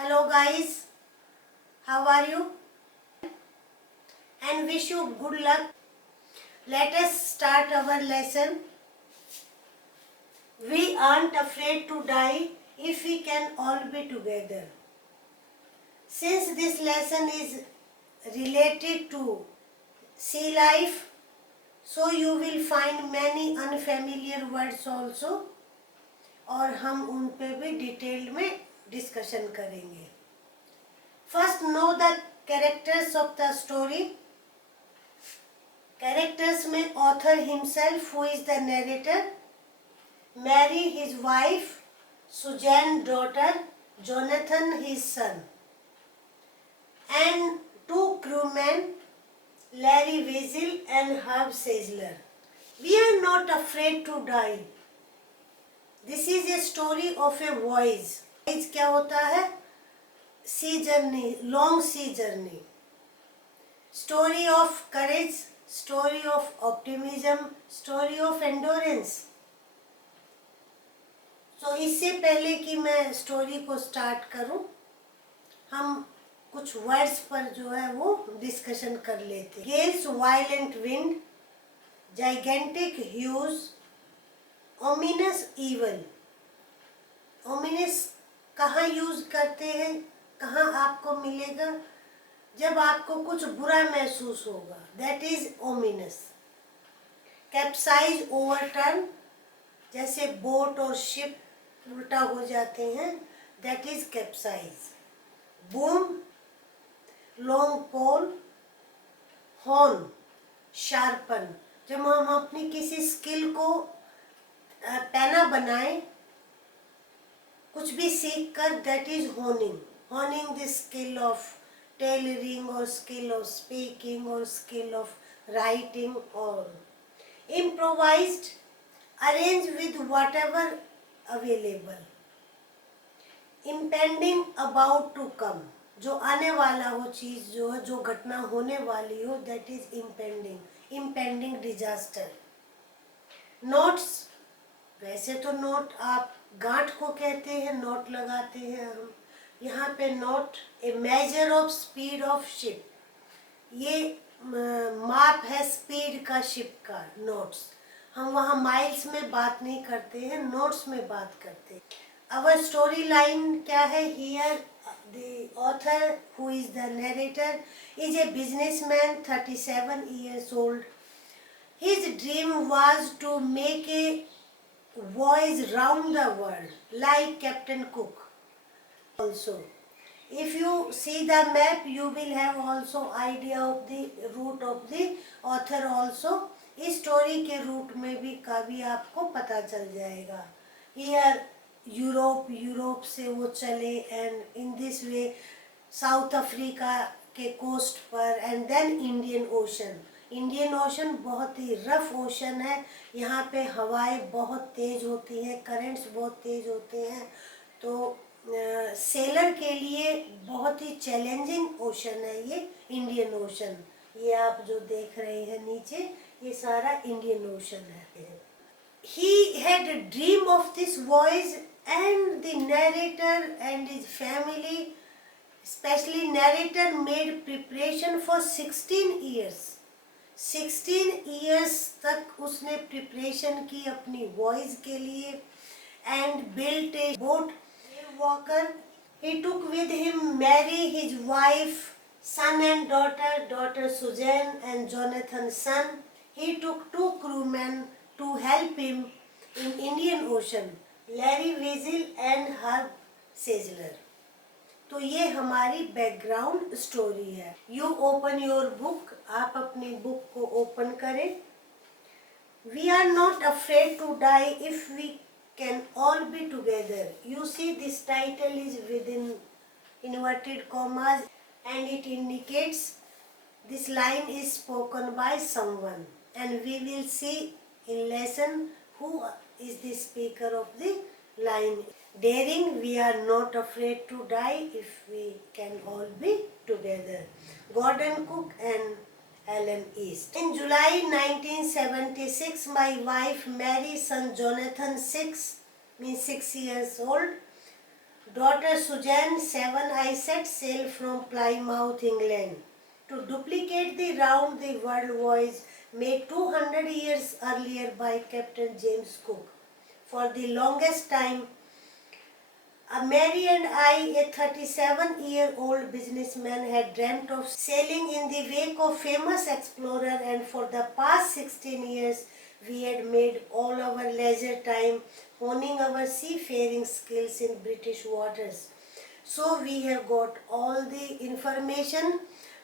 Hello guys, how are you? And wish you good luck. Let us start our lesson. We aren't afraid to die if we can all be together. Since this lesson is related to sea life, so you will find many unfamiliar words also और हम उन पे भी detail में discussion करेंगे. First, know the characters of the story. Characters में author himself, who is the narrator, Mary his wife, Suzanne daughter, Jonathan his son, and two crewmen, Larry Weasel and Herb Seisler. We are not afraid to die. This is a story of a voyage. Voyage क्या होता है? Sea journey, long sea journey. Story of courage, story of optimism, story of endurance. So इससे पहले कि मैं story को start करूं, हम कुछ वर्ड्स पर जो है वो डिस्कशन कर लेते हैं. Gales, violent wind, gigantic hues, ominous evil. Ominous कहाँ यूज करते हैं, कहाँ आपको मिलेगा? जब आपको कुछ बुरा महसूस होगा, that is ominous. Capsize, overturn, जैसे बोट और शिप उल्टा हो जाते हैं, that is capsize. Boom, long pole, horn, sharpen. जब हम अपनी किसी स्किल को पैना बनाएं, कुछ भी सीख कर, that is honing. Honing the skill of tailoring or skill of speaking or skill of writing or improvised, arrange with whatever available. Impending, about to come, जो आने वाला हो चीज, जो है, जो घटना होने वाली हो, that is impending. Impending disaster. Notes, वैसे तो नोट आप गांठ को कहते हैं, नोट लगाते हैं हम. यहाँ पे note, A measure of speed of ship. ये माप है स्पीड का, शिप का. नोट्स, हम वहाँ माइल्स में बात नहीं करते हैं, नोट्स में बात करते हैं. अवर स्टोरी लाइन क्या है? Here the author, who is the narrator, is a businessman, 37 years old. His dream was to make a voyage round the world, like Captain Cook. Also, if you see the map, you will have also idea of the route of the author also. इस story के root में भी काफी आपको पता चल जाएगा. Here Europe से वो चले, and in this way South Africa के कोस्ट पर, and then Indian Ocean. Indian Ocean बहुत ही रफ ओशन है. यहाँ पे हवाएं बहुत तेज होती हैं, करेंट्स बहुत तेज होते हैं. तो सेलर के लिए बहुत ही चैलेंजिंग ओशन है ये इंडियन ओशन. ये आप जो देख रहे हैं नीचे, ये सारा इंडियन ओशन है. He had a dream of this voyage, and the narrator and his family, especially narrator, made preparation for 16 years. 16 years तक उसने प्रिपरेशन की अपनी वॉइस के लिए. and built a boat. Walker, he took with him Mary his wife, son and daughter, daughter Suzanne and Jonathan's son. He took two crewmen to help him in Indian Ocean, Larry Weasel and Herb Seisler. तो ये हमारी background story है. You open your book, आप अपनी book को open करें. We are not afraid to die if we can all be together. You see, this title is within inverted commas, and it indicates this line is spoken by someone, and we will see in lesson who is the speaker of the line. Daring, we are not afraid to die if we can all be together. Gordon Cook and Alan East. In July 1976, my wife Mary, son Jonathan, 6 years old, Daughter Susan, 7, I set sail from Plymouth, England, to duplicate the round the world voyage made 200 years earlier by Captain James Cook. For the longest time, Mary and I, a 37-year-old businessman, had dreamt of sailing in the wake of famous explorer, and for the past 16 years we had made all our leisure time honing our seafaring skills in British waters. So we have got all the information,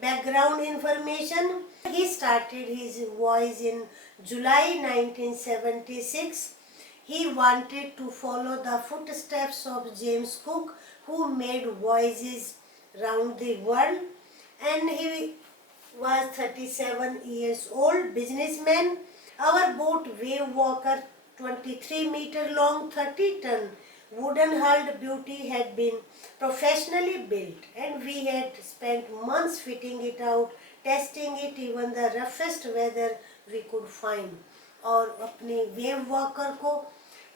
background information. He started his voyage in July 1976. He wanted to follow the footsteps of James Cook, who made voyages round the world, and he was 37 years old, businessman. Our boat, Wave Walker, 23-meter long, 30-ton wooden hulled beauty, had been professionally built, and we had spent months fitting it out, testing it, even the roughest weather we could find. और अपने wave walker को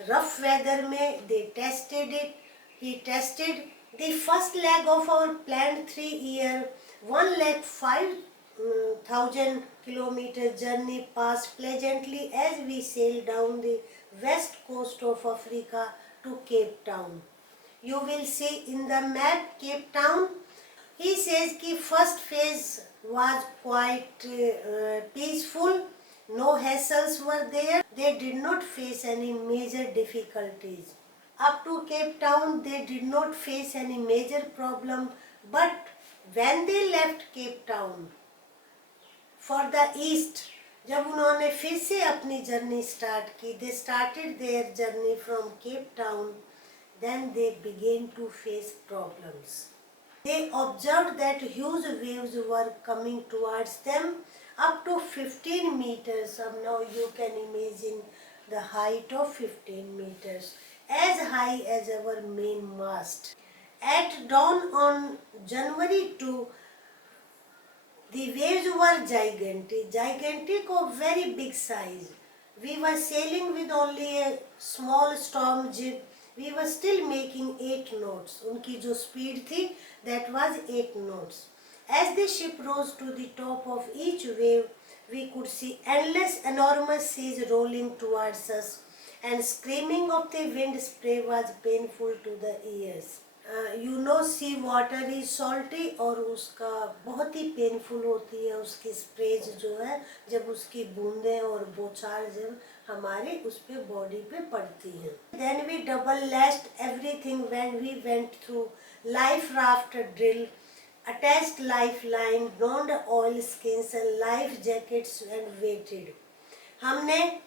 rough weather में they tested it. He tested the first leg of our planned 3-year, 1,05,000 kilometer journey passed pleasantly as we sailed down the west coast of Africa to Cape Town. You will see in the map Cape Town. He says कि first phase was quite peaceful. No hassles were there. They did not face any major difficulties. Up to Cape Town, they did not face any major problem. But when they left Cape Town for the east, जब उन्होंने फिर से अपनी journey start की, they started their journey from Cape Town, then they began to face problems. They observed that huge waves were coming towards them up to 15 meters. Now you can imagine the height of 15 meters, as high as our main mast. At dawn on January 2, the waves were gigantic of very big size. We were sailing with only a small storm jib. We were still making 8 knots. उनकी जो speed थी, that was 8 knots. As the ship rose to the top of each wave, we could see endless, enormous seas rolling towards us, and screaming of the wind spray was painful to the ears. You know, sea water is salty, और उसका बहुत ही painful होती है उसकी sprays जो है, जब उसकी बूंदें और बौछार जब हमारे उस पे बॉडी पे पड़ती हैं. Then we double lashed everything when we went through life raft drill, attached lifeline, donned oil skins and life jackets and waited. हमने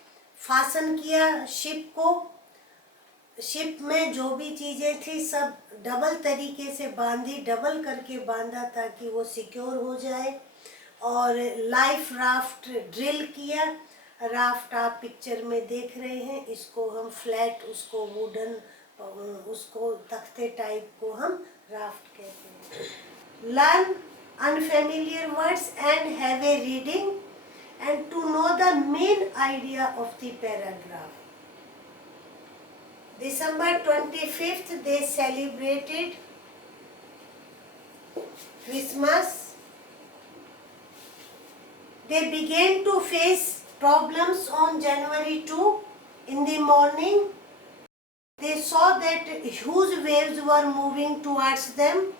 फासन किया शिप को. शिप में जो भी चीज़ें थी सब डबल तरीके से बांधी, डबल करके बांधा ताकि वो सिक्योर हो जाए. और लाइफ राफ्ट ड्रिल किया. राफ्ट आप पिक्चर में देख रहे हैं, इसको हम फ्लैट, उसको वुडन, उसको तख्ते टाइप को हम राफ्ट कहते हैं. Learn unfamiliar words and have a reading, and to know the main idea of the paragraph. December 25th, they celebrated Christmas. They began to face problems on January 2 in the morning. They saw that huge waves were moving towards them.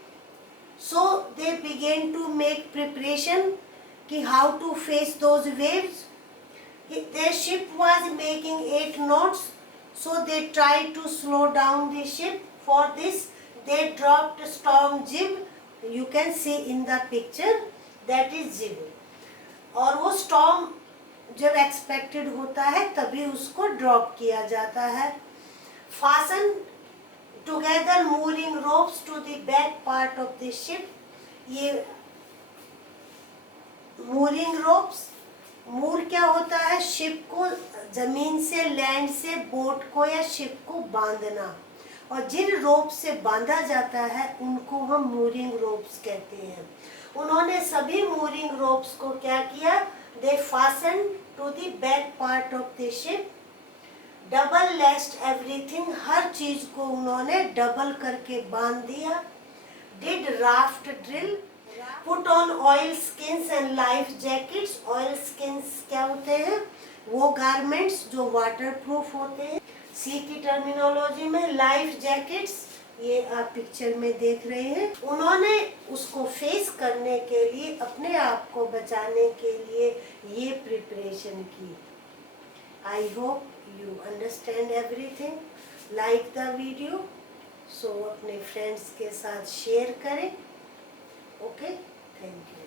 So they began to make preparation कि how to face those waves. Their ship was making 8 knots, so they tried to slow down the ship. For this, they dropped storm jib. You can see in the picture, that is jib. और वो storm जब expected होता है तभी उसको drop किया जाता है. Fasten together mooring ropes to the back part of the ship. ये mooring ropes, मूर क्या होता है? शिप को जमीन से, लैंड से बोट को या शिप को बांधना, और जिन रोप से बांधा जाता है उनको हम मूरिंग रोप्स कहते हैं. उन्होंने सभी मूरिंग रोप्स को क्या किया? They fasten to the back part of the ship. Double laced everything, हर चीज को उन्होंने डबल करके बांध दिया। Did raft drill, put on oilskins and life jackets. Oilskins क्या होते हैं? वो गारमेंट्स जो वाटर प्रूफ होते हैं। सी की टर्मिनोलॉजी में लाइफ जैकेट्स, ये आप पिक्चर में देख रहे हैं। उन्होंने उसको फेस करने के लिए, अपने आप को बचाने के लिए ये प्रिपरेशन की। I hope you understand everything. Like the video, so अपने फ्रेंड्स के साथ शेयर करें. Okay, thank you.